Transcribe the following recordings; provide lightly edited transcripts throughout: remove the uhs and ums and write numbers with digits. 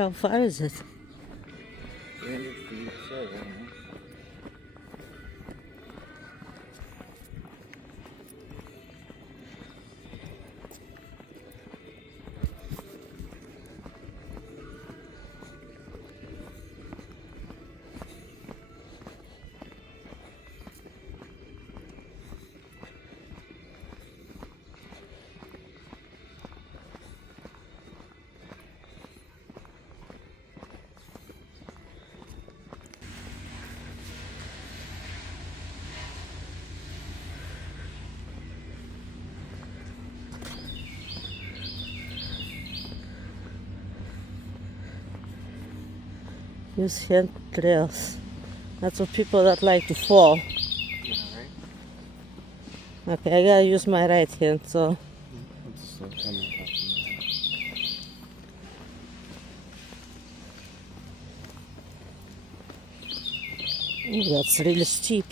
How far is it? 300 feet, so I don't know. Use hand trails. That's for people that like to fall. Yeah, right? Okay, I gotta use my right hand, so. It's still coming up. Ooh, that's really steep.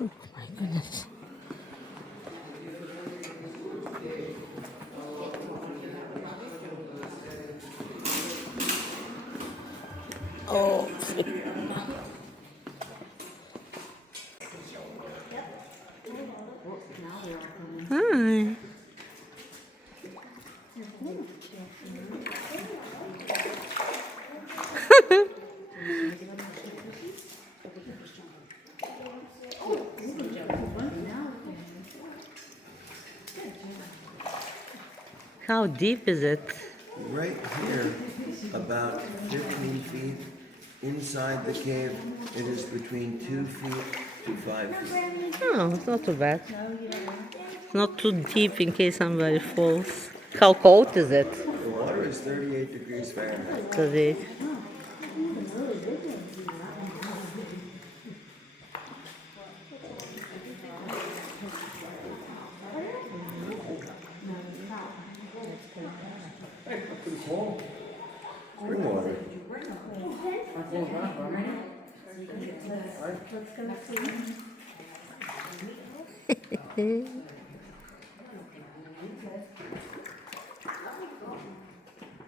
My goodness. Oh, flip. Hi. How deep is it? Right here, about 15 feet inside the cave, it is between 2 feet to 5 feet. Oh, it's not too bad. It's not too deep in case somebody falls. How cold is it? The water is 38 degrees Fahrenheit. Does it? Spring water.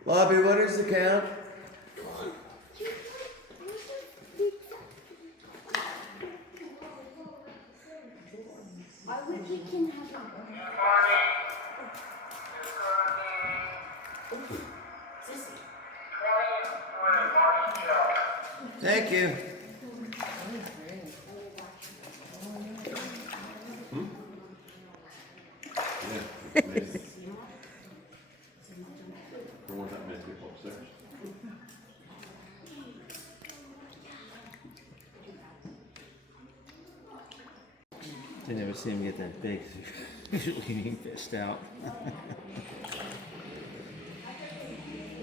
Lobby, what is the count? Thank you. They never see him get that big. Usually being fished out.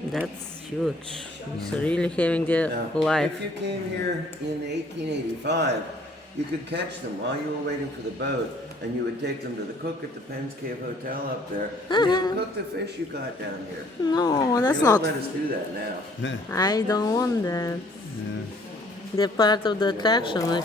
That's huge. He's really having their Now, life. if you came here in 1885, you could catch them while you were waiting for the boat, and you would take them to the cook at the Penn's Cave Hotel up there, and they would cook the fish you caught down here. No, that's They won't not. let us do that now. I don't want that. They're part of the attraction.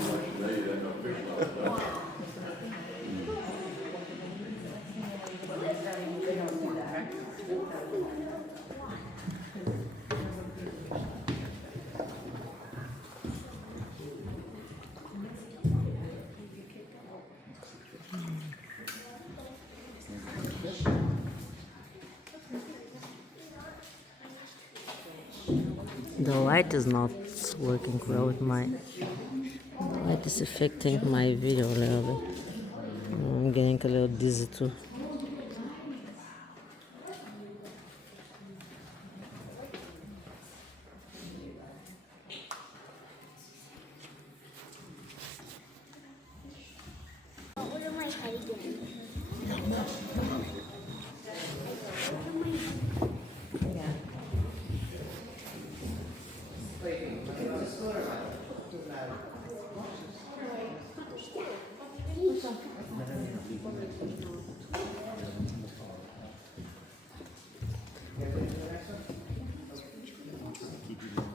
The light is not working well with my. The light is affecting my video a little bit. I'm getting a little dizzy too.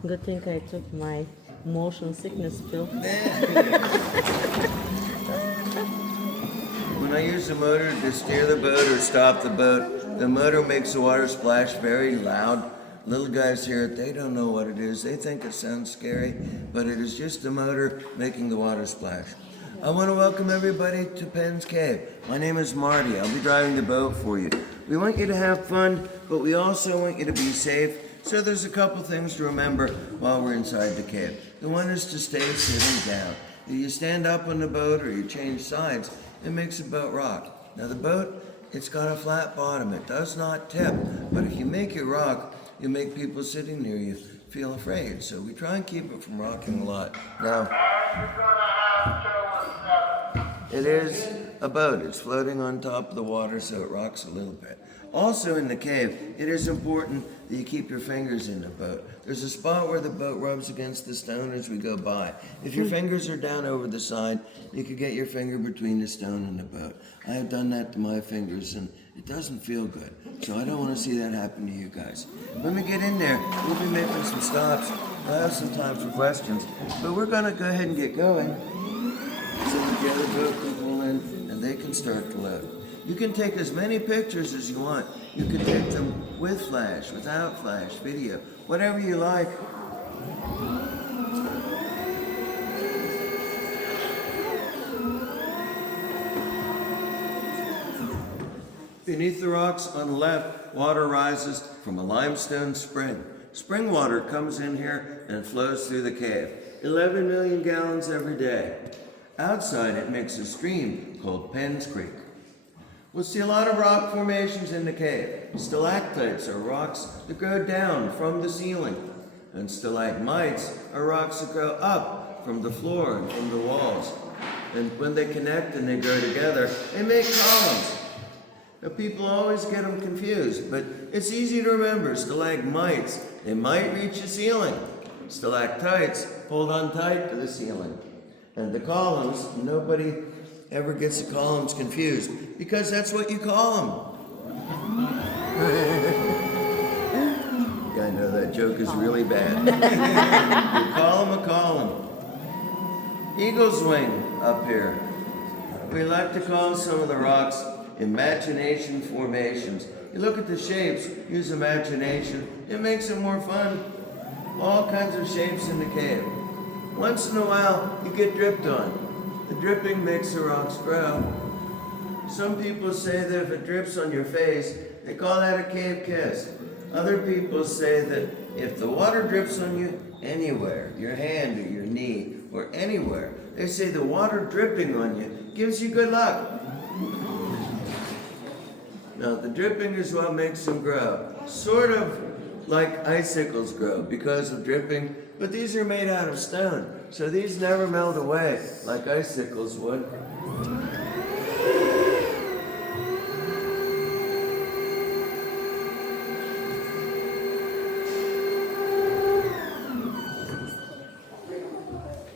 Good thing I took my motion sickness pill. When I use the motor to steer the boat or stop the boat, the motor makes the water splash very loud. Little guys hear it, they don't know what it is. They think it sounds scary, but it is just the motor making the water splash. I want to welcome everybody to Penn's Cave. My name is Marty. I'll be driving the boat for you. We want you to have fun, but we also want you to be safe. So there's a couple things to remember while we're inside the cave. The one is to stay sitting down. If you stand up on the boat or you change sides, it makes the boat rock. Now the boat, it's got a flat bottom. It does not tip. But if you make it rock, you make people sitting near you feel afraid. So we try and keep it from rocking a lot. Now, it is a boat. It's floating on top of the water, so it rocks a little bit. Also in the cave, it is important that you keep your fingers in the boat. There's a spot where the boat rubs against the stone as we go by. If your fingers are down over the side, you could get your finger between the stone and the boat. I have done that to my fingers, and it doesn't feel good. So I don't want to see that happen to you guys. When we get in there, we'll be making some stops. I'll have some time for questions, but we're going to go ahead and get going so that the other boat can pull in and they can start to load. You can take as many pictures as you want. You can take them with flash, without flash, video, whatever you like. Beneath the rocks on the left, water rises from a limestone spring. Spring water comes in here and flows through the cave. 11 million gallons every day. Outside it makes a stream called Penn's Creek. We'll see a lot of rock formations in the cave. Stalactites are rocks that go down from the ceiling, and stalagmites are rocks that go up from the floor and from the walls. And when they connect and they go together, they make columns. Now people always get them confused, but it's easy to remember. Stalagmites, they might reach the ceiling. Stalactites hold on tight to the ceiling. And the columns, nobody ever gets the columns confused, because that's what you call them. I know that joke is really bad. You call them a column. Eagle's wing up here. We like to call some of the rocks imagination formations. You look at the shapes, use imagination, it makes it more fun. All kinds of shapes in the cave. Once in a while, you get dripped on. The dripping makes the rocks grow. Some people say that if it drips on your face, they call that a cave kiss. Other people say that if the water drips on you anywhere, your hand or your knee or anywhere, they say the water dripping on you gives you good luck. Now, the dripping is what makes them grow. Sort of like icicles grow because of dripping, but these are made out of stone. So these never melt away like icicles would.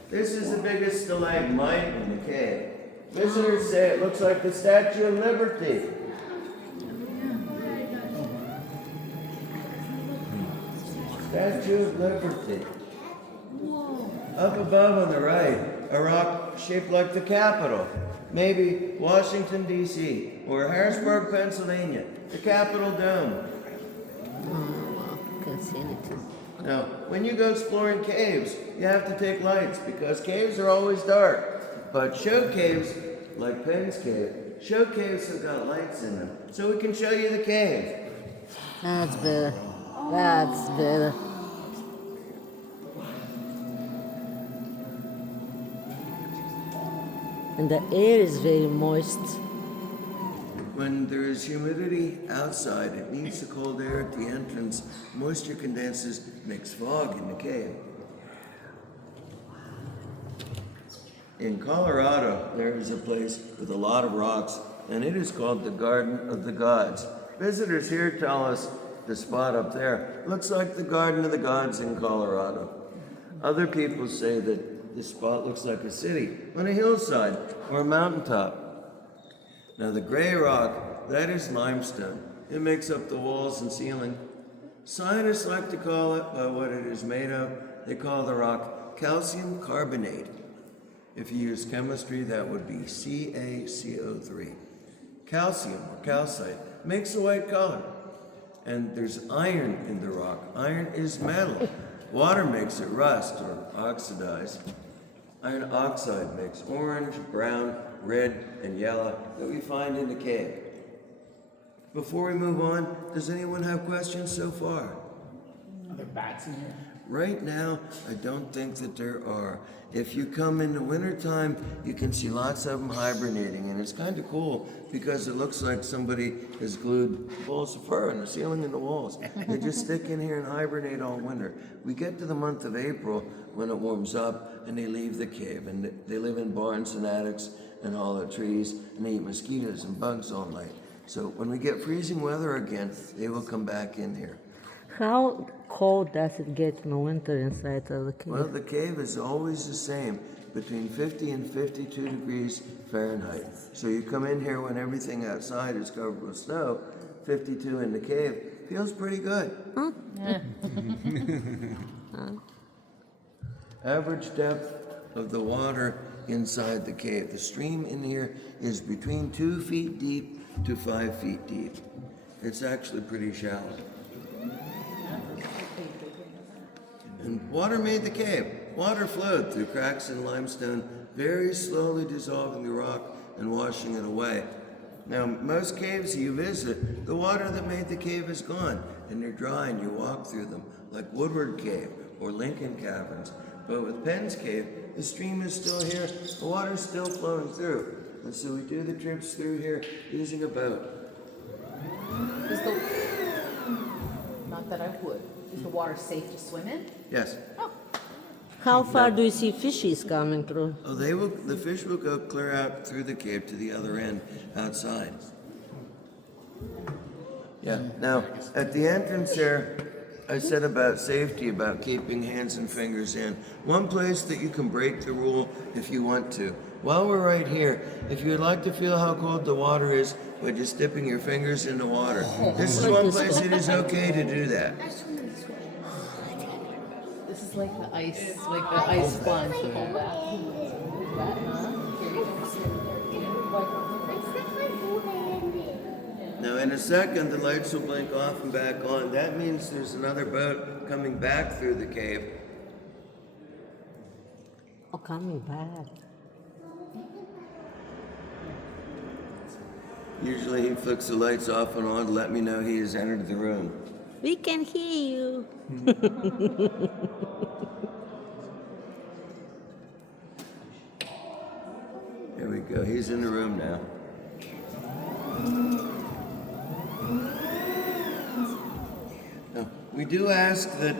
This is the biggest stalagmite in the cave. Visitors say it looks like the Statue of Liberty. Statue of Liberty. Up above on the right, a rock shaped like the Capitol. Maybe Washington, D.C., or Harrisburg, Pennsylvania, the Capitol Dome. Wow, can't see anything. Now, when you go exploring caves, you have to take lights because caves are always dark. But show caves, like Penn's Cave, show caves have got lights in them, so we can show you the cave. That's better. That's better. And the air is very moist. When there is humidity outside, it needs the cold air at the entrance. Moisture condenses, makes fog in the cave. In Colorado, there is a place with a lot of rocks and it is called the Garden of the Gods. Visitors here tell us the spot up there looks like the Garden of the Gods in Colorado. Other people say that this spot looks like a city on a hillside or a mountaintop. Now the gray rock, that is limestone. It makes up the walls and ceiling. Scientists like to call it by what it is made of. They call the rock calcium carbonate. If you use chemistry, that would be CaCO3. Calcium, or calcite, makes a white color. And there's iron in the rock. Iron is metal. Water makes it rust or oxidize. Iron oxide makes orange, brown, red, and yellow that we find in the cave. Before we move on, does anyone have questions so far? Are there bats in here? Right now, I don't think that there are. If you come in the wintertime, you can see lots of them hibernating, and it's kind of cool because it looks like somebody has glued balls of fur in the ceiling and the walls. They just stick in here and hibernate all winter. We get to the month of April when it warms up, and they leave the cave, and they live in barns and attics and all the trees, and they eat mosquitoes and bugs all night. So when we get freezing weather again, they will come back in here. How cold does it get in the winter inside of the cave? Well, the cave is always the same, between 50 and 52 degrees Fahrenheit. So you come in here when everything outside is covered with snow, 52 in the cave, feels pretty good. Average depth of the water inside the cave. The stream in here is between 2 feet deep to 5 feet deep. It's actually pretty shallow. And water made the cave. Water flowed through cracks in limestone, very slowly dissolving the rock and washing it away. Now, most caves you visit, the water that made the cave is gone, and they're dry and you walk through them, like Woodward Cave or Lincoln Caverns. But with Penn's cave, the stream is still here, the water's still flowing through. And so we do the trips through here using a boat. Not that I would. Is the water safe to swim in? Yes. Oh. How far do you see fishes coming through? Oh, the fish will go clear out through the cave to the other end outside. Yeah, now at the entrance there, I said about safety, about keeping hands and fingers in. One place that you can break the rule if you want to. While we're right here, if you'd like to feel how cold the water is by just dipping your fingers in the water, this is one place it is okay to do that. This is like the ice sponge. Now in a second, the lights will blink off and back on. That means there's another boat coming back through the cave. Oh, coming back. Usually he flicks the lights off and on to let me know he has entered the room. We can hear you. There we go. He's in the room now. Now, we do ask that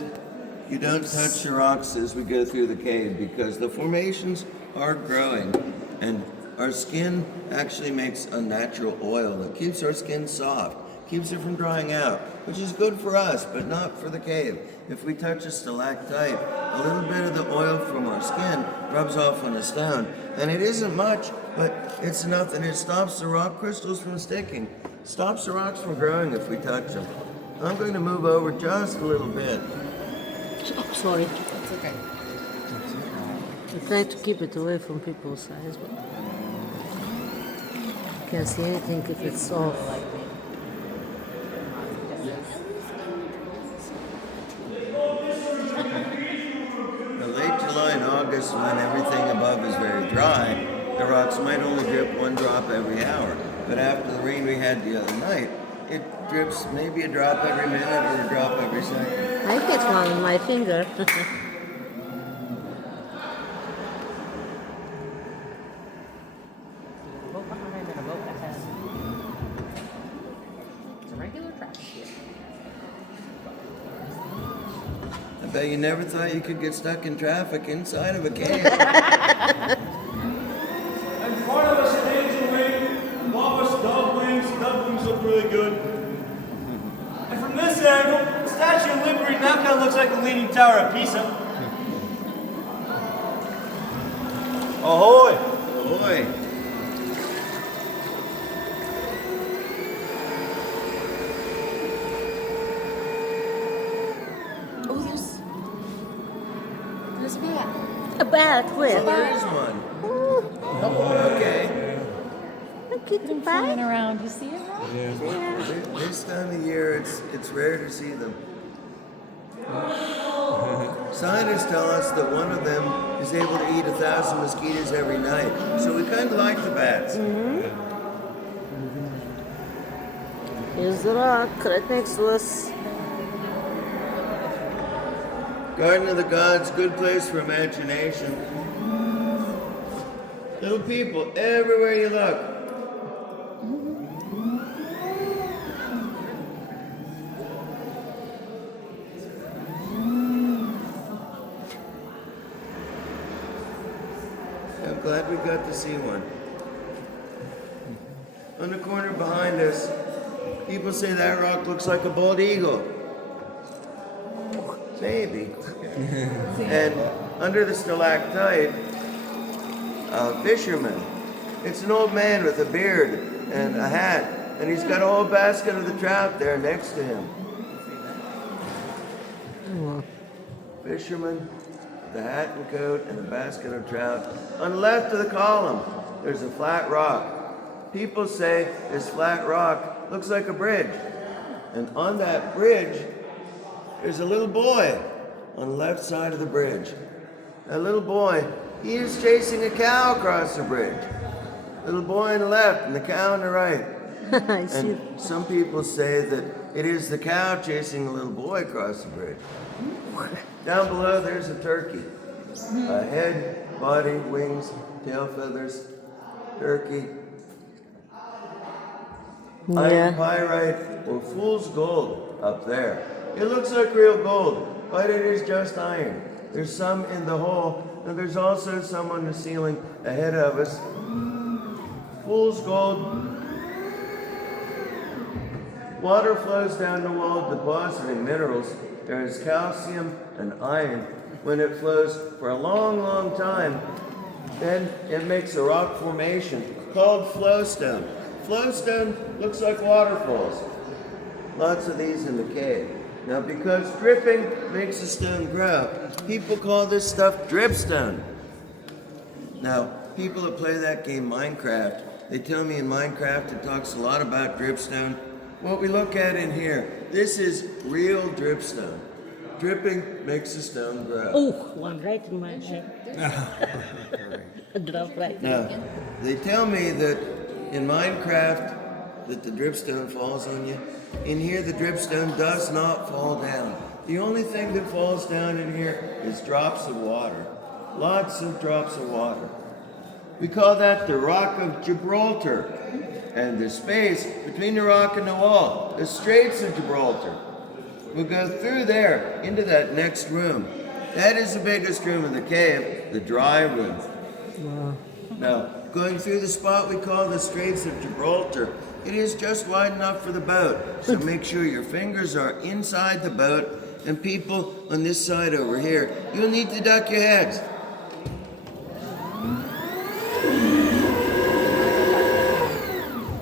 you don't touch the rocks as we go through the cave because the formations are growing and our skin actually makes a natural oil that keeps our skin soft, keeps it from drying out, which is good for us, but not for the cave. If we touch a stalactite, a little bit of the oil from our skin rubs off on a stone, and it isn't much, but it's enough, and it stops the rock crystals from sticking, stops the rocks from growing if we touch them. I'm going to move over just a little bit. Oh, sorry. It's okay. I try to keep it away from people's eyes, but can't see anything if it's off. Late July and August, when everything above is very dry, the rocks might only drip 1 drop every hour. But after the rain we had the other night, it drips maybe a drop every minute or a drop every second. I get one on my finger. A boat behind and a boat ahead. It's a regular trash here. I bet you never thought you could get stuck in traffic inside of a cave. In front of us an angel wing, above us really good. And from this angle, the Statue of Liberty now kind of looks like the Leaning Tower of Pisa. Ahoy! Ahoy! Oh, there's a bat. A bat, Oh, where? there is one. Okay. Look at the Flying bat. around. You see it, Rob? This time of year, it's rare to see them. Scientists tell us that one of them is able to eat 1,000 mosquitoes every night. So we kind of like the bats. Here's the rock right next to us. Garden of the Gods, good place for imagination. Little people everywhere you look. I'm glad we got to see one. On the corner behind us, people say that rock looks like a bald eagle. Maybe. And under the stalactite, a fisherman. It's an old man with a beard and a hat, and he's got a whole basket of the trout there next to him. Fisherman, the hat and coat, and a basket of trout. On the left of the column, there's a flat rock. People say this flat rock looks like a bridge. And on that bridge, there's a little boy on the left side of the bridge. That little boy, he is chasing a cow across the bridge. Little boy on the left and the cow on the right. I see. And some people say that it is the cow chasing the little boy across the bridge. Down below, there's a turkey. A head, body, wings, tail feathers, turkey. Iron pyrite or fool's gold up there. It looks like real gold, but it is just iron. There's some in the hole, and there's also some on the ceiling ahead of us. Fool's gold. Water flows down the wall depositing minerals. There is calcium and iron. When it flows for a long, long time, then it makes a rock formation called flowstone. Flowstone looks like waterfalls. Lots of these in the cave. Now, because dripping makes the stone grow, people call this stuff dripstone. Now, people that play that game Minecraft, they tell me in Minecraft it talks a lot about dripstone. What we look at in here, this is real dripstone. Dripping makes the stone grow. Oh, one right in my head. Drop right. Now, they tell me that in Minecraft that the dripstone falls on you. In here, the dripstone does not fall down. The only thing that falls down in here is drops of water. Lots of drops of water. We call that the Rock of Gibraltar. And the space between the rock and the wall, the Straits of Gibraltar. We'll go through there into that next room. That is the biggest room in the cave, the dry room. Wow. Now, going through the spot we call the Straits of Gibraltar, it is just wide enough for the boat. So make sure your fingers are inside the boat, and people on this side over here, you'll need to duck your heads.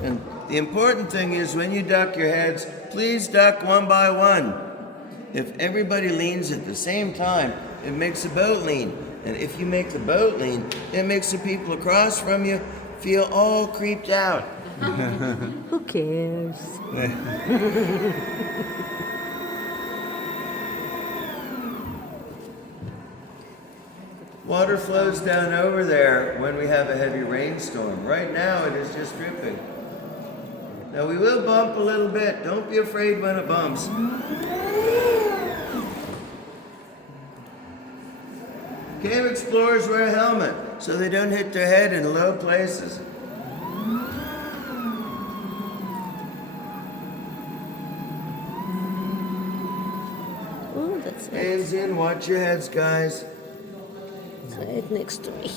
And the important thing is when you duck your heads, please duck one by one. If everybody leans at the same time, it makes the boat lean. And if you make the boat lean, it makes the people across from you feel all creeped out. Who cares? Water flows down over there when we have a heavy rainstorm. Right now it is just dripping. Now we will bump a little bit. Don't be afraid when it bumps. Cave explorers wear a helmet so they don't hit their head in low places. Oh, that's it. Hands in, watch your heads, guys. It's right next to me.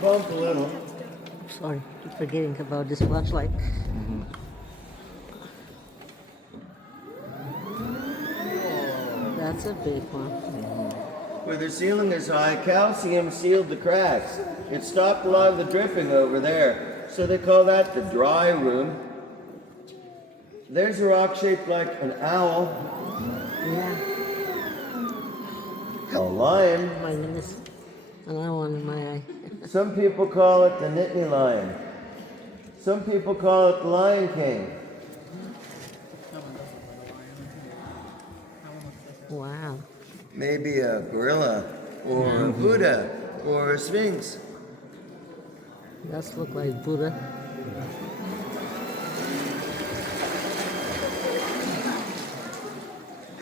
Bump a little. Sorry, keep forgetting about this flashlight. That's a big one. Where the ceiling is high, calcium sealed the cracks. It stopped a lot of the dripping over there. So they call that the dry room. There's a rock shaped like an owl, Yeah. a lion. Oh my goodness. Another one in my eye. Some people call it the Nittany lion. Some people call it the Lion King. Wow. Maybe a gorilla, or a Buddha, or a Sphinx. Does look like Buddha.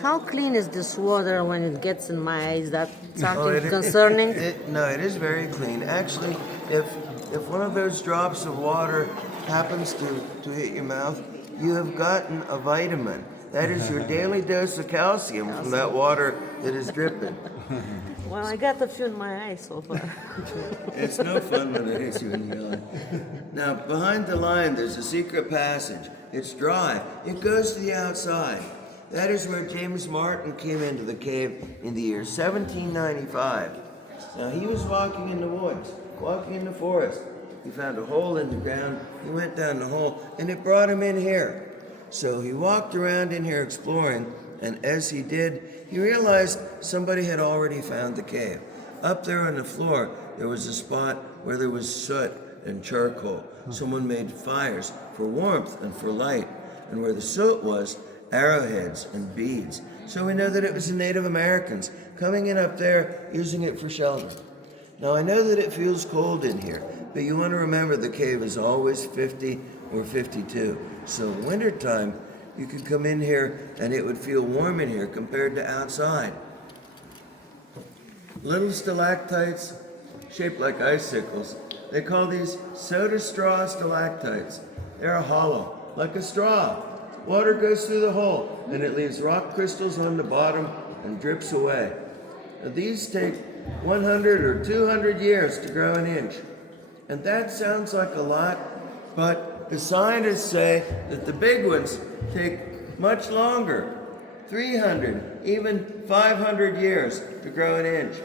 How clean is this water when it gets in my eyes? That's something concerning. No, it is very clean. Actually, if one of those drops of water happens to hit your mouth, you have gotten a vitamin. That is your daily dose of calcium from that water that is dripping. Well, I got a few in my eyes so far. It's no fun when it hits you in the eye. Now, behind the lion, there's a secret passage. It's dry. It goes to the outside. That is where James Martin came into the cave in the year 1795. Now, he was walking in the woods, walking in the forest. He found a hole in the ground. He went down the hole, and it brought him in here. So he walked around in here exploring, and as he did, he realized somebody had already found the cave. Up there on the floor, there was a spot where there was soot and charcoal. Someone made fires for warmth and for light. And where the soot was, arrowheads and beads. So we know that it was the Native Americans coming in up there, using it for shelter. Now I know that it feels cold in here, but you want to remember the cave is always 50 or 52. So wintertime, you could come in here and it would feel warm in here compared to outside. Little stalactites shaped like icicles. They call these soda straw stalactites. They're hollow, like a straw. Water goes through the hole and it leaves rock crystals on the bottom and drips away. Now, these take 100 or 200 years to grow an inch. And that sounds like a lot, but the scientists say that the big ones take much longer, 300, even 500 years to grow an inch.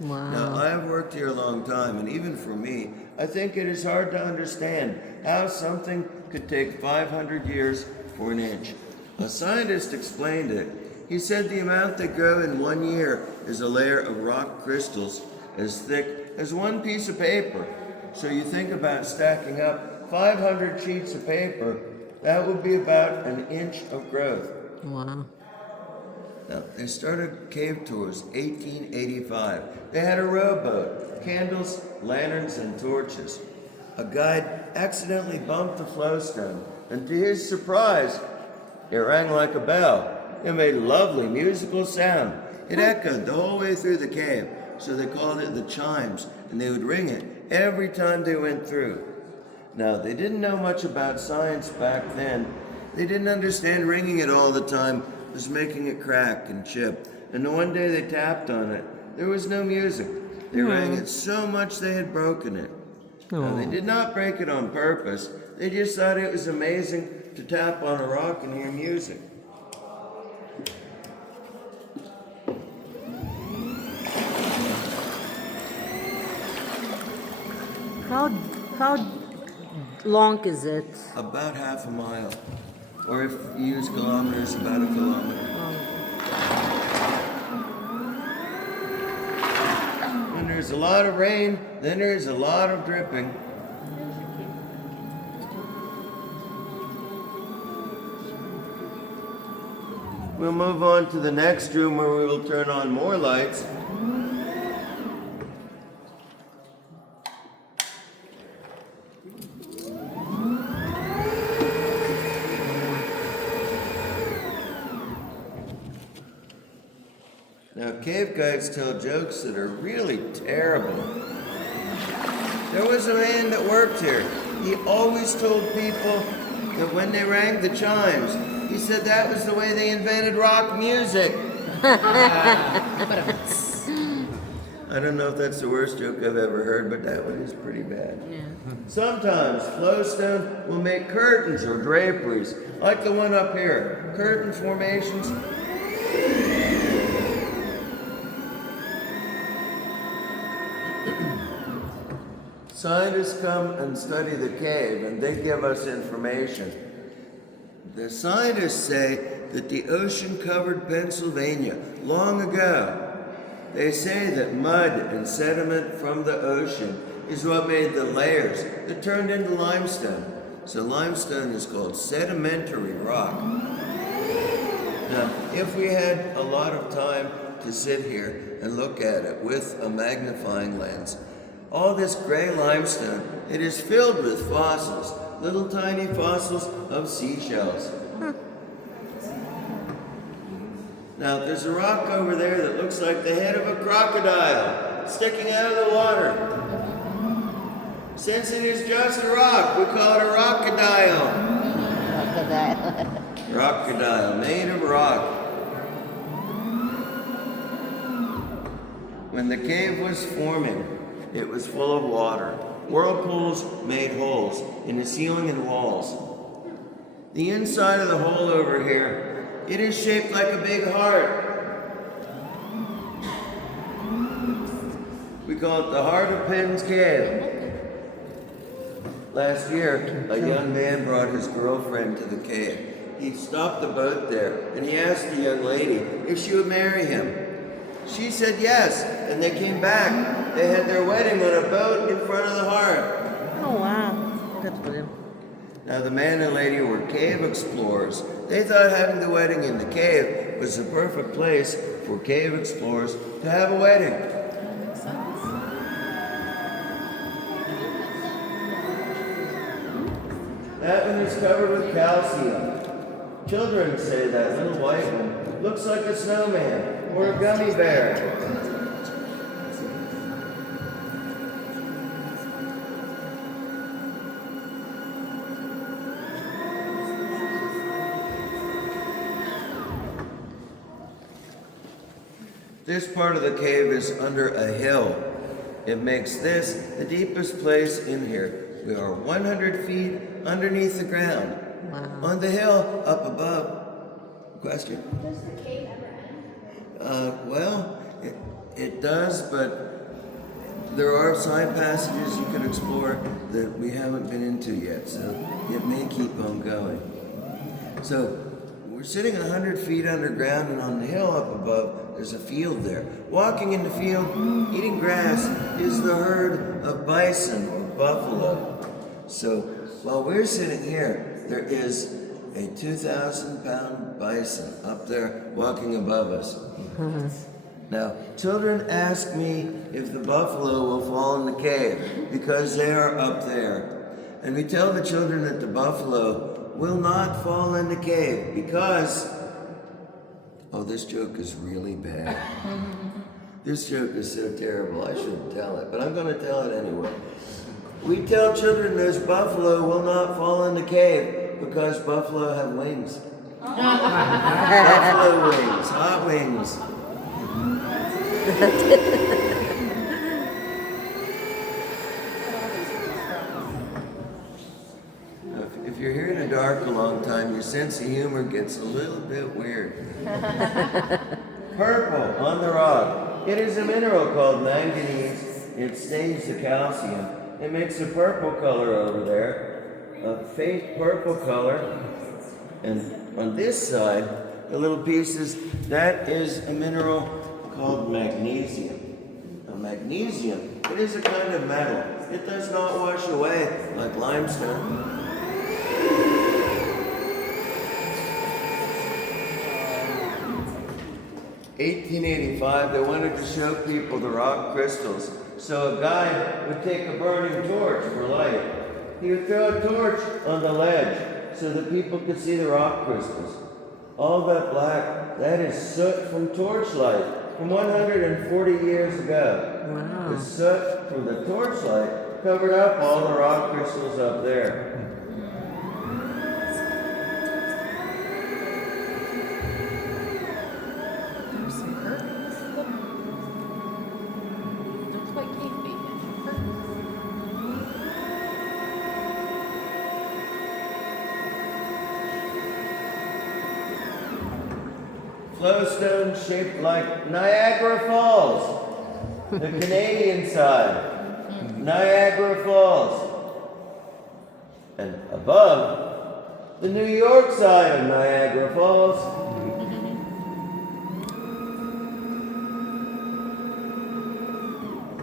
Wow. Now, I have worked here a long time, and even for me, I think it is hard to understand how something could take 500 years for an inch. A scientist explained it. He said the amount that grow in 1 year is a layer of rock crystals as thick as one piece of paper. So you think about stacking up 500 sheets of paper, that would be about an inch of growth. Wow. Now, they started cave tours 1885. They had a rowboat, candles, lanterns, and torches. A guide accidentally bumped the flowstone, and to his surprise, it rang like a bell. It made a lovely musical sound. It echoed the whole way through the cave, so they called it the chimes, and they would ring it every time they went through. Now, they didn't know much about science back then. They didn't understand ringing it all the time was making it crack and chip. And the one day they tapped on it, there was no music. They rang it so much they had broken it. Now, they did not break it on purpose. They just thought it was amazing to tap on a rock and hear music. How long is it? About half a mile. Or if you use kilometers, about a kilometer. When there's a lot of rain, then there's a lot of dripping. We'll move on to the next room where we will turn on more lights. Now, cave guides tell jokes that are really terrible. There was a man that worked here. He always told people that when they rang the chimes, he said that was the way they invented rock music. I don't know if that's the worst joke I've ever heard, but that one is pretty bad. Yeah. Sometimes flowstone will make curtains or draperies, like the one up here. Curtain formations. Scientists come and study the cave, and they give us information. The scientists say that the ocean covered Pennsylvania long ago. They say that mud and sediment from the ocean is what made the layers that turned into limestone. So limestone is called sedimentary rock. Now, if we had a lot of time to sit here and look at it with a magnifying lens, all this gray limestone, it is filled with fossils, little tiny fossils of seashells. Now, there's a rock over there that looks like the head of a crocodile sticking out of the water. Since it is just a rock, we call it a rockadile. Rockadile, made of rock. When the cave was forming, it was full of water. Whirlpools made holes in the ceiling and walls. The inside of the hole over here, it is shaped like a big heart. We call it the heart of Penn's cave. Last year, a young man brought his girlfriend to the cave. He stopped the boat there, and he asked the young lady if she would marry him. She said yes, and they came back. They had their wedding on a boat in front of the heart. Oh, wow. Good for them. Now, the man and lady were cave explorers. They thought having the wedding in the cave was the perfect place for cave explorers to have a wedding. Makes sense. That one is covered with calcium. Children say that little white one looks like a snowman or a gummy bear. This part of the cave is under a hill. It makes this the deepest place in here. We are 100 feet underneath the ground. Wow. On the hill up above. Question? Does the cave ever end? Well, it does, but there are side passages you can explore that we haven't been into yet, so it may keep on going. So we're sitting 100 feet underground, and on the hill up above, there's a field there. Walking in the field, eating grass, is the herd of bison or buffalo. So while we're sitting here, there is a 2,000-pound bison up there walking above us. Now, children ask me if the buffalo will fall in the cave because they are up there. And we tell the children that the buffalo will not fall in the cave because, oh, this joke is really bad. This joke is so terrible, I shouldn't tell it, but I'm going to tell it anyway. We tell children this buffalo will not fall in the cave because buffalo have wings. Buffalo wings, hot wings. If you're here in the dark a long time, your sense of humor gets a little bit weird. Purple on the rock. It is a mineral called manganese. It stains the calcium. It makes a purple color over there, a faint purple color. And on this side, the little pieces, that is a mineral called magnesium. Now, magnesium, it is a kind of metal. It does not wash away like limestone. In 1885, they wanted to show people the rock crystals. So a guy would take a burning torch for light. He would throw a torch on the ledge so that people could see the rock crystals. All that black, that is soot from torchlight from 140 years ago. Wow. The soot from the torchlight covered up all the rock crystals up there. There's some curtains. Flowstone shaped like Niagara Falls. The Canadian side, Niagara Falls. And above, the New York side of Niagara Falls.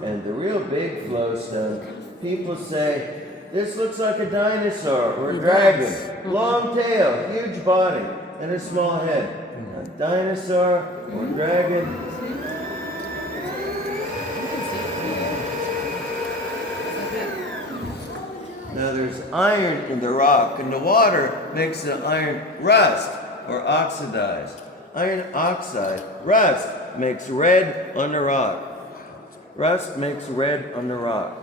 And the real big flowstone, people say, this looks like a dinosaur or a dragon. Long tail, huge body, and a small head. A dinosaur or dragon. Now there's iron in the rock, and the water makes the iron rust or oxidize. Iron oxide, rust, makes red on the rock. Rust makes red on the rock.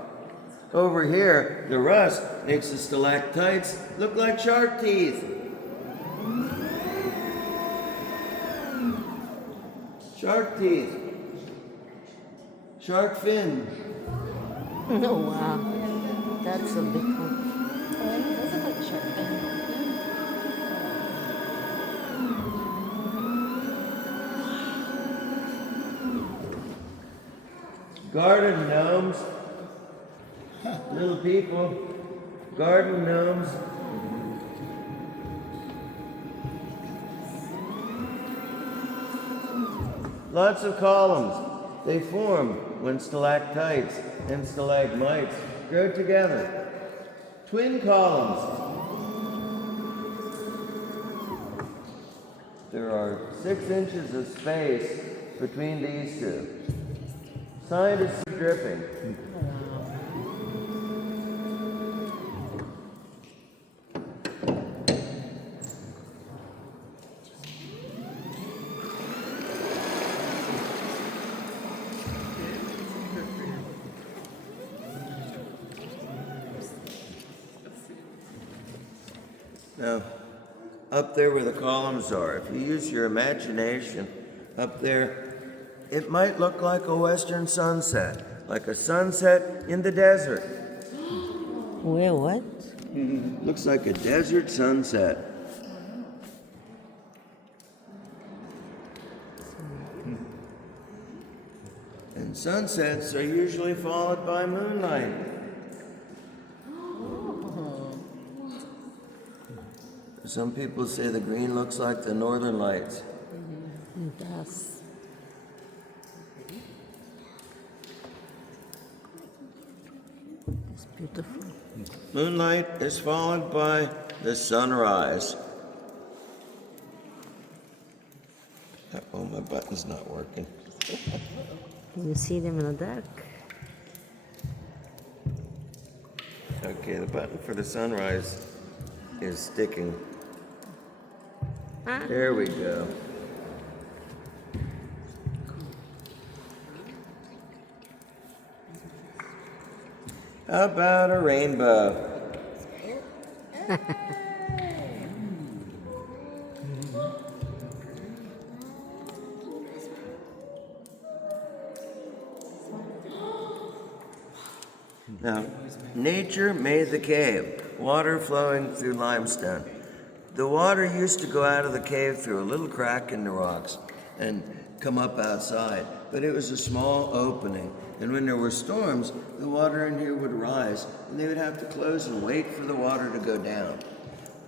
Over here, the rust makes the stalactites look like shark teeth. Shark teeth. Shark fin. Oh, wow. That's a big one. It does look like a shark fin. Garden gnomes. Little people. Garden gnomes. Lots of columns. They form when stalactites and stalagmites grow together. Twin columns. There are 6 inches of space between these two. Scientists are dripping. Now, up there where the columns are, if you use your imagination up there, it might look like a western sunset, like a sunset in the desert. Where, what? Looks like a desert sunset. And sunsets are usually followed by moonlight. Some people say the green looks like the northern lights. It does. It's beautiful. Moonlight is followed by the sunrise. Oh, my button's not working. Can you see them in the dark? Okay, the button for the sunrise is sticking. There we go. How about a rainbow? Now, nature made the cave, water flowing through limestone. The water used to go out of the cave through a little crack in the rocks and come up outside, but it was a small opening. And when there were storms, the water in here would rise, and they would have to close and wait for the water to go down.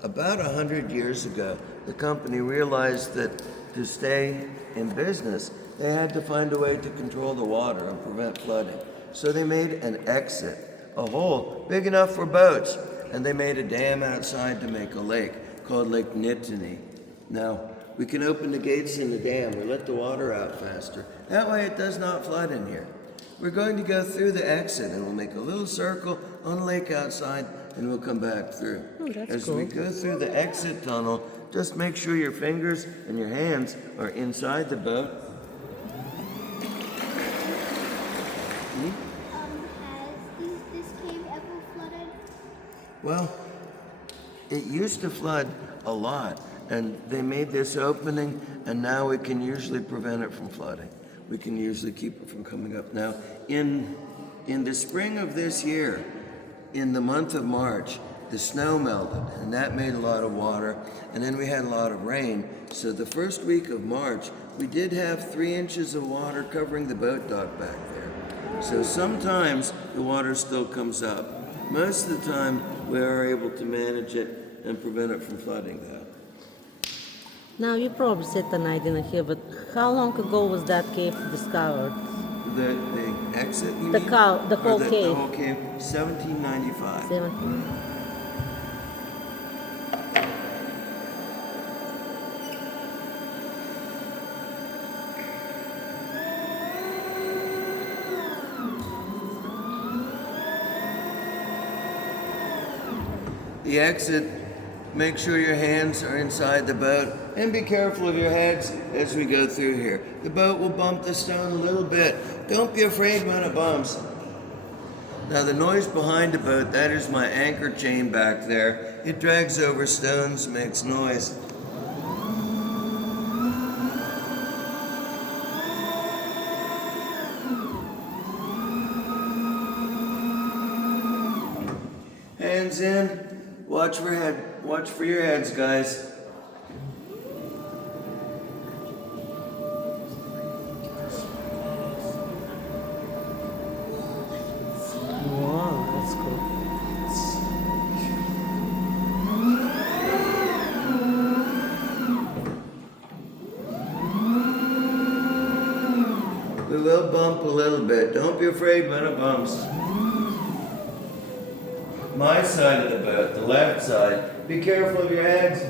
About 100 years ago, the company realized that to stay in business, they had to find a way to control the water and prevent flooding. So they made an exit, a hole big enough for boats, and they made a dam outside to make a lake called Lake Nittany. Now, we can open the gates in the dam or let the water out faster. That way it does not flood in here. We're going to go through the exit, and we'll make a little circle on the lake outside, and we'll come back through. Oh, that's As cool. we go through the exit tunnel, just make sure your fingers and your hands are inside the boat. Has this cave ever flooded? Well, it used to flood a lot, and they made this opening, and now we can usually prevent it from flooding. We can usually keep it from coming up. Now, in the spring of this year, in the month of March, the snow melted, and that made a lot of water, and then we had a lot of rain. So the first week of March, we did have 3 inches of water covering the boat dock back there. So sometimes the water still comes up. Most of the time, we are able to manage it and prevent it from flooding though. Now, you probably said the night in here, but how long ago was that cave discovered? The exit, you The mean? cow- the Or whole The cave. whole cave, 1795. 17. The exit, make sure your hands are inside the boat and be careful of your heads as we go through here. The boat will bump the stone a little bit. Don't be afraid when it bumps. Now the noise behind the boat, that is my anchor chain back there. It drags over stones, makes noise. Hands in. Watch for your heads, guys. Wow, that's cool. We will bump a little bit. Don't be afraid when it bumps. My side of the boat, the left side. Be careful of your heads.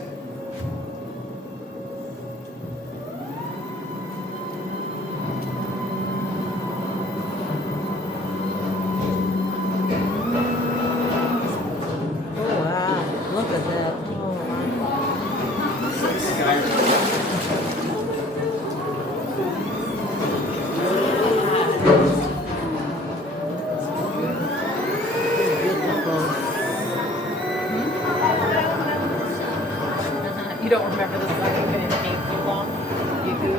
Oh, wow. Look at that. Oh, wow. Beautiful. You don't remember this song, you've been in paint too long? You do?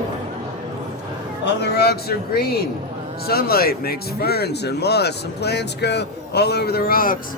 All the rocks are green. Sunlight makes ferns and moss and plants grow all over the rocks.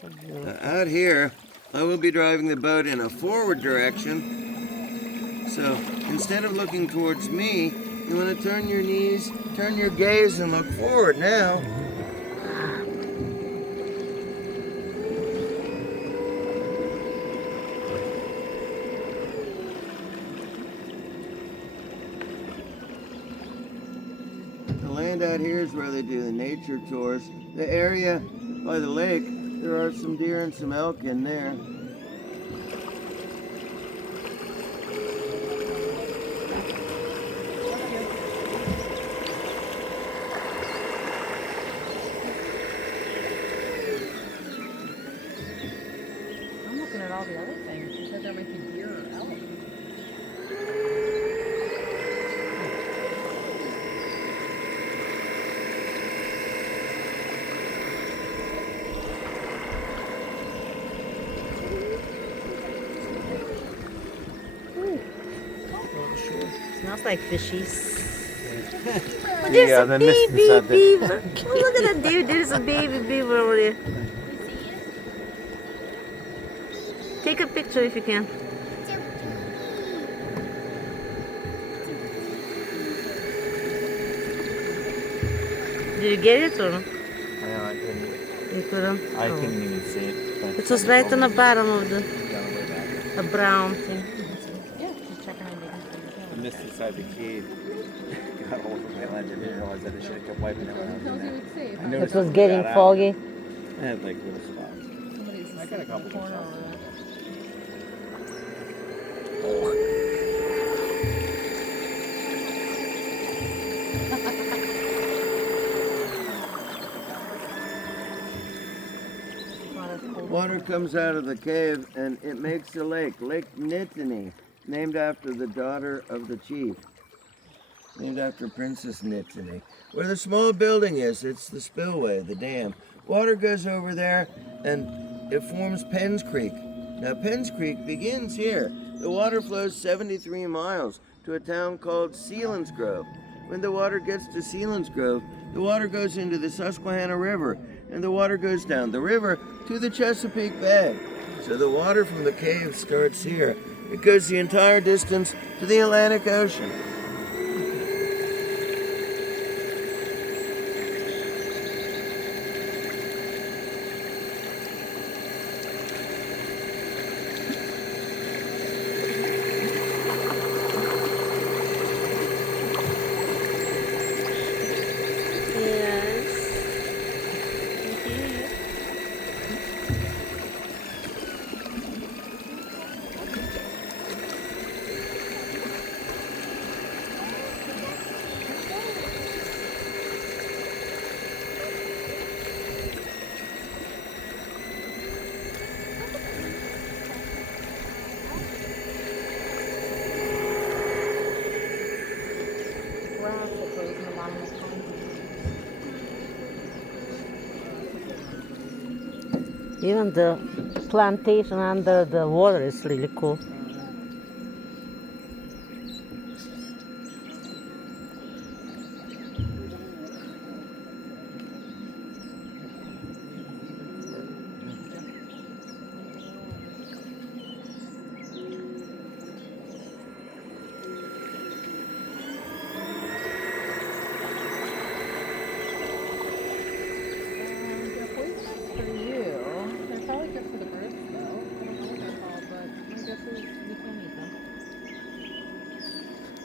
So beautiful. Out here, I will be driving the boat in a forward direction. So instead of looking towards me, you want to turn your knees, turn your gaze, and look forward now. The land out here is where they do the nature tours. The area by the lake, there are some deer and some elk in there. I'm looking at all the other things. You said there might be deer or elk. Smells like fishies. Yeah, the mist inside there. Beaver. Oh, look at that dude. There's a baby beaver over there. Take a picture if you can. Did you get it or no? I didn't. You couldn't? I Oh. couldn't even see it. But It was right on the bottom of the down the way back. a brown thing. Yeah, just checking on making sure you I missed inside the cave. Got all over my lens. I didn't realize that I should have kept wiping it when I was in there. I It noticed was when I getting got out, foggy. I had like little spots. I got a couple of spots. Water comes out of the cave and it makes a lake, Lake Nittany, named after the daughter of the chief, named after Princess Nittany. Where the small building is, it's the spillway, the dam. Water goes over there and it forms Penn's Creek. Now Penn's Creek begins here. The water flows 73 miles to a town called Selinsgrove. When the water gets to Selinsgrove, the water goes into the Susquehanna River, and the water goes down the river to the Chesapeake Bay. So the water from the cave starts here. It goes the entire distance to the Atlantic Ocean. grass that grows in the bottom of the pond. Even the plantation under the water is really cool. They're poisonous for you. They're probably good for the birds, though. I don't know what they're called, but my guess is we can't eat them.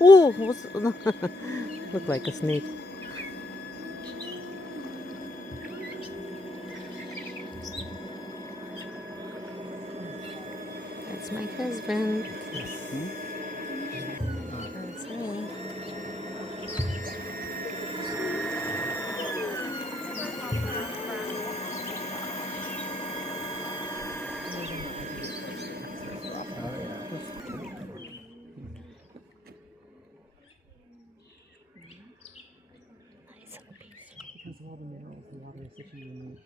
Ooh, look like a snake. That's my husband. That's me. Because of all the minerals, the water is such a unique.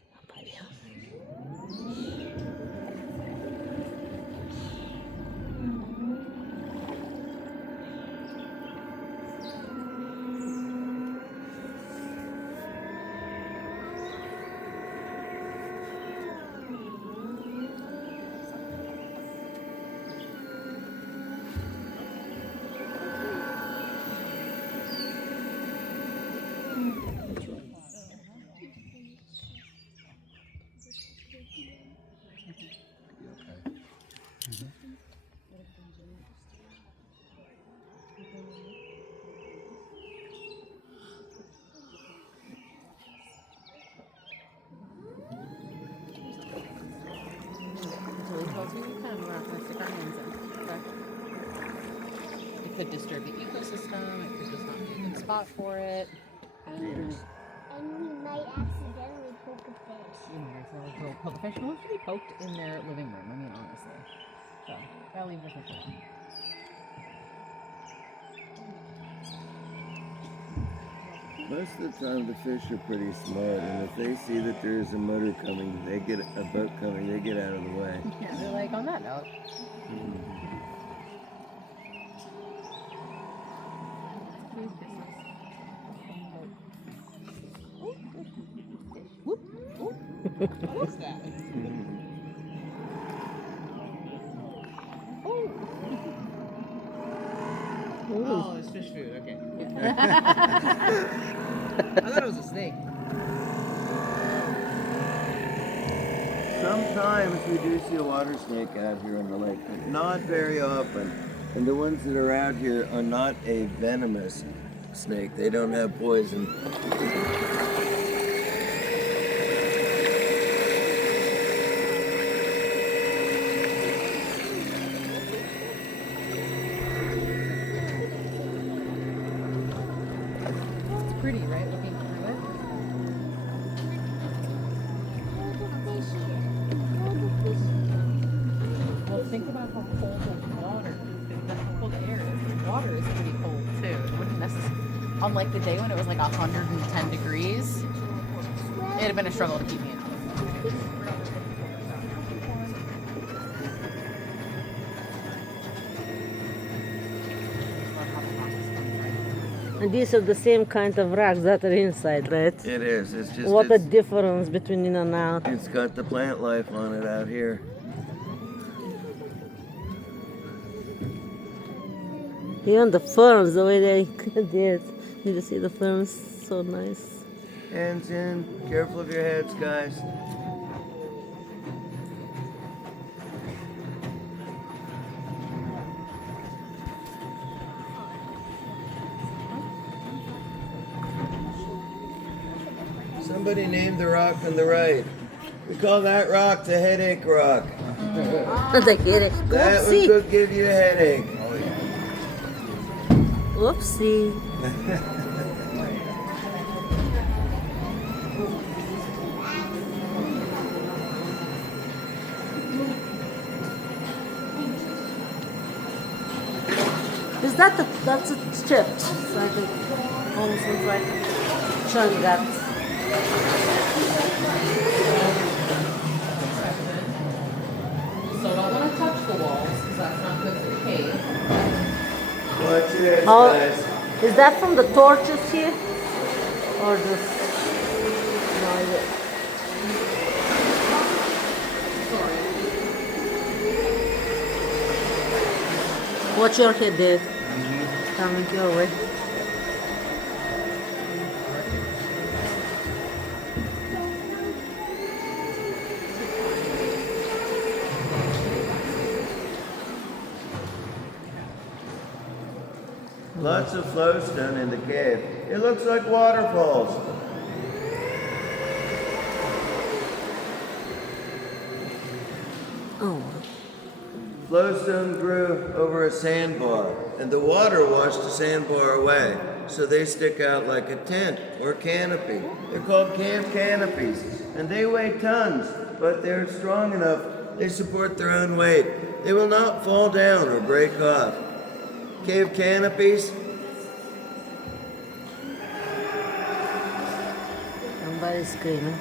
Julie tells you we can, we're not going to stick our hands in. Okay? It could disturb the ecosystem, it could just not be a good spot for it. And we might accidentally poke a fish. you might as well go poke a fish. Who wants to be poked in their living room? I mean, honestly. So, gotta leave this with them. Most of the time the fish are pretty smart, and if they see that there is a motor coming, they get a boat coming, they get out of the way. Yeah, they're like, on that note. What's that? Oh, it's fish food. Okay. Yeah. I thought it was a snake. Sometimes we do see a water snake out here on the lake, but not very often. And the ones that are out here are not a venomous snake. They don't have poison. It's pretty, right? Looking through it. Well, think about how cold the water, how cold the air is. The water is pretty cold too. It wouldn't necessarily, unlike the day when it was like 110 degrees, it'd have been a struggle to keep me out. And these are the same kind of rocks that are inside, right? It is. It's just What a difference between in and out. it's got the plant life on it out here. Even the ferns, the way they did. Did you see the ferns? So nice. Hands in. Careful of your heads, guys. Somebody named the rock on the right. We call that rock the headache rock. The headache. That one Oopsie. could give you a headache. Oopsie. Is that that's a strip? So I think almost looks like chunk that. So don't want to touch the walls because that's not good for the cave. Watch this, How- guys. Is that from the torches here? Or just no idea. Watch your head, Dave. Coming your way. Lots of flowstone in the cave. It looks like waterfalls. Oh, Flowstone grew over a sandbar, and the water washed the sandbar away, so they stick out like a tent or canopy. They're called cave canopies, and they weigh tons, but they're strong enough. They support their own weight. They will not fall down or break off. Cave canopies, somebody's screaming.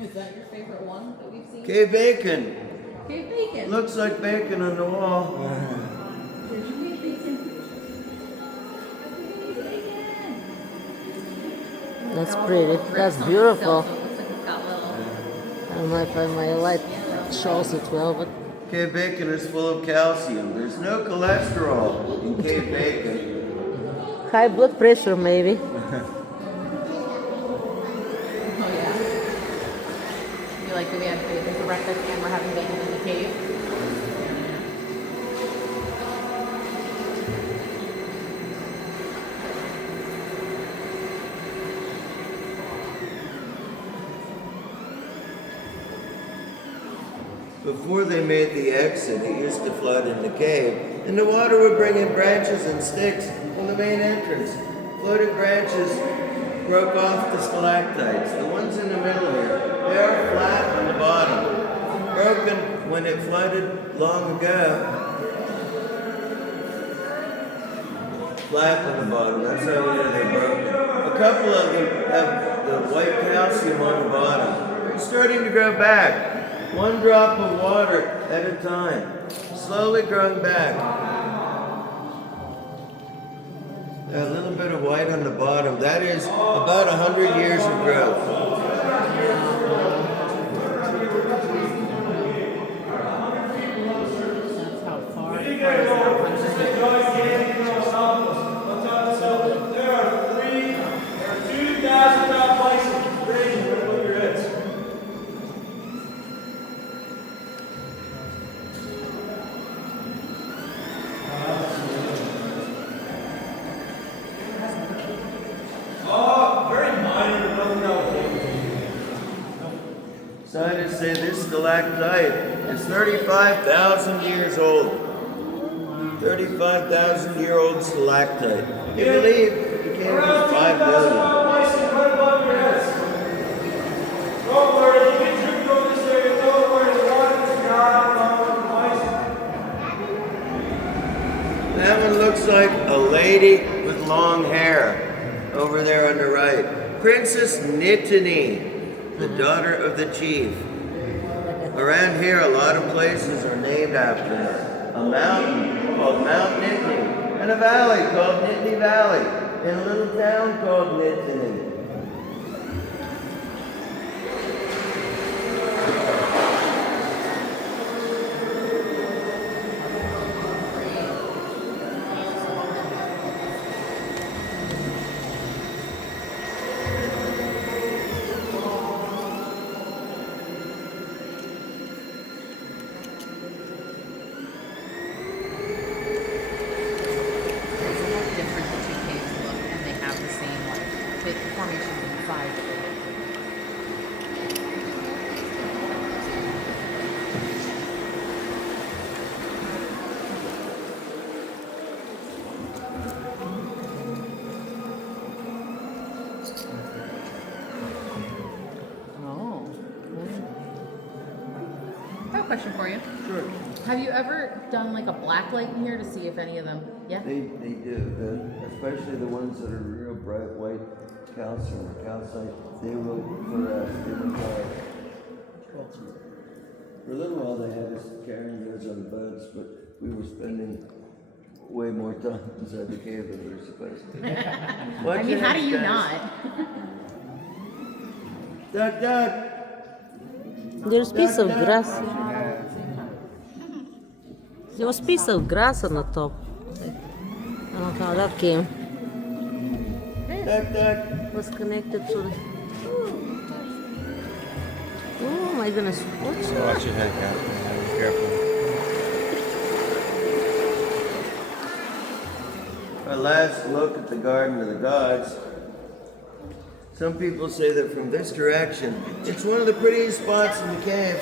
Is that your favorite one that we've seen? cave bacon. Cave bacon. Looks like bacon on the wall. That's pretty. That's beautiful. It looks like it's got little. I don't know if my light shows it well, but Cave bacon is full of calcium. There's no cholesterol in cave bacon. high blood pressure maybe. Oh yeah. You like that we had bacon for breakfast and we're having bacon in the cave? Before they made the exit, it used to flood in the cave, and the water would bring in branches and sticks from the main entrance. Floated branches broke off the stalactites. The ones in the middle here, they are flat on the bottom. Broken when it flooded long ago. Flat on the bottom, that's how we know they're broken. A couple of them have the white calcium on the bottom. It's starting to grow back. One drop of water at a time, slowly growing back. A little bit of white on the bottom. That is about 100 years of growth. That's how far it goes. There are 2,000 Scientists say this stalactite is 35,000 years old. 35,000-year-old stalactite. They believe it came from 5 million. Right above your heads. Don't worry, you get tripped over this area. Don't worry, the water's not on the mice. That one looks like a lady with long hair over there on the right. Princess Nittany, the daughter of the chief. Around here, a lot of places are named after her. A mountain called Mount Nittany, and a valley called Nittany Valley, and a little town called Nittany. Different the two caves look, and they have the same like big formations inside. Oh. I have a question for you. Sure. Have you ever done like a black light in here to see if any of them? Yeah. They do, especially the ones that are real bright white calcium or calcite. They will fluoresce. They will fly. For a little while, they had us carrying those on boats, but we were spending way more time inside the cave than we were supposed to. I mean, how do you not? Duck, duck. There's piece of grass. There was piece of grass on the top. I don't know how that came. Duck, duck. It was connected to the... Oh my goodness. What's that? Watch your head, Captain. Be careful. Our last look at the Garden of the Gods. Some people say that from this direction, it's one of the prettiest spots in the cave.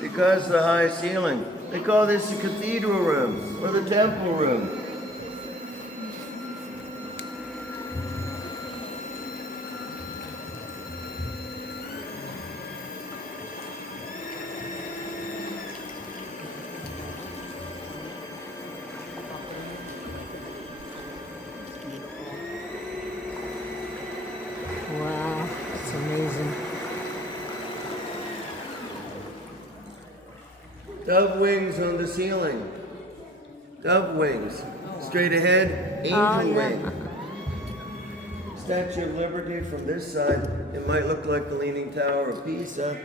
Because of the high ceiling, they call this the cathedral room or the temple room. Wow, it's amazing. Dove wings on the ceiling. Dove wings. Straight ahead, angel wing. Statue of Liberty from this side, it might look like the Leaning Tower of Pisa.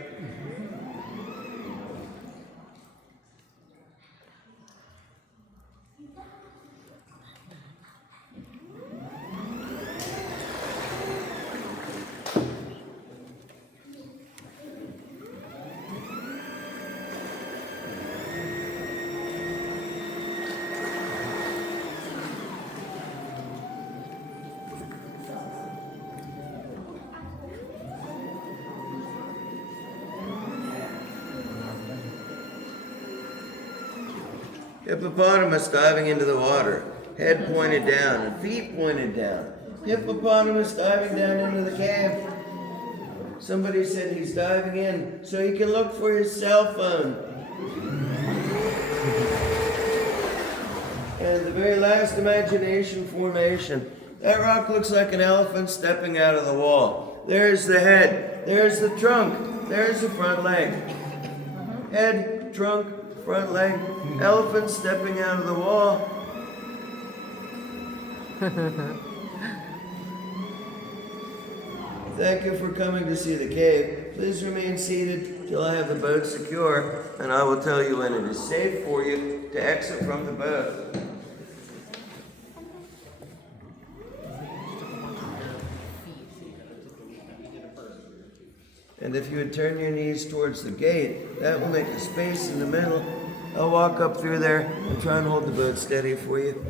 Hippopotamus diving into the water, head pointed down and feet pointed down. Hippopotamus diving down into the cave. Somebody said he's diving in so he can look for his cell phone. And the very last imagination formation. That rock looks like an elephant stepping out of the wall. There's the head, there's the trunk, there's the front leg. Head, trunk, front leg, elephant stepping out of the wall. Thank you for coming to see the cave. Please remain seated till I have the boat secure, and I will tell you when it is safe for you to exit from the boat. And if you would turn your knees towards the gate, that will make a space in the middle. I'll walk up through there and try and hold the boat steady for you.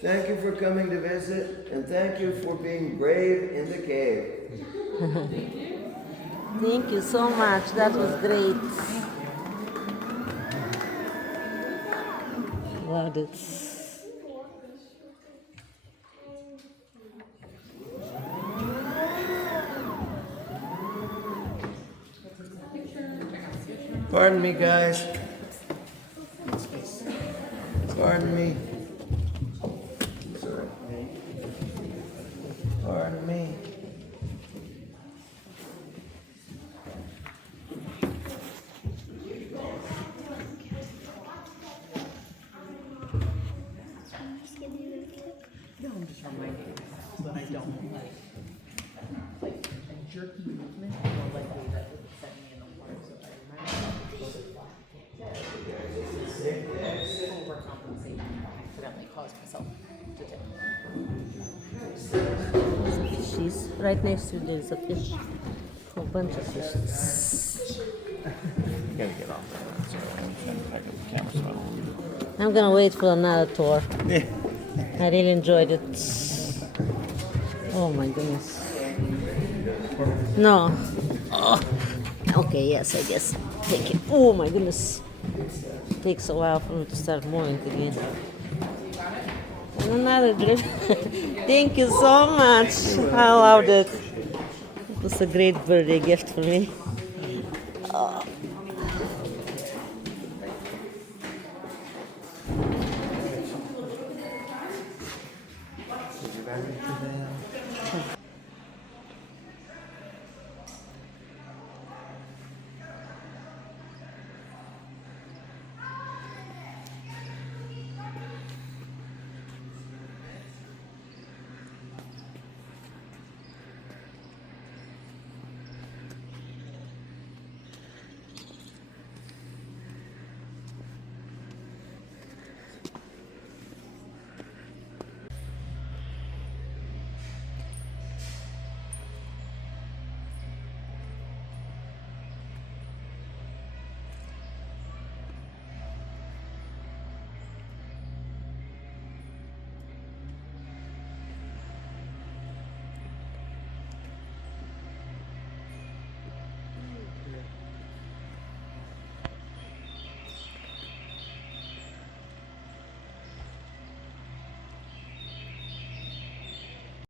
Thank you for coming to visit, and thank you for being brave in the cave. Thank you so much. That was great. Loved it. Pardon me, guys. Pardon me. Sorry. Pardon me. No, I'm just reminding myself that I don't like a jerky movement more likely that would set me in the water. So I remember overcompensate accidentally caused myself to dip. There's a fishies. Right next to you there's a fish. A bunch of fishes. You gotta get off there. So I'm trying to pack up the camera so I don't. I'm gonna wait for another tour. I really enjoyed it. Oh my goodness. No. Oh. Okay, yes, I guess. Take it. Oh my goodness. Takes a while for me to start moving again. And another drip. Thank you so much. I loved it. It was a great birthday gift for me. Oh.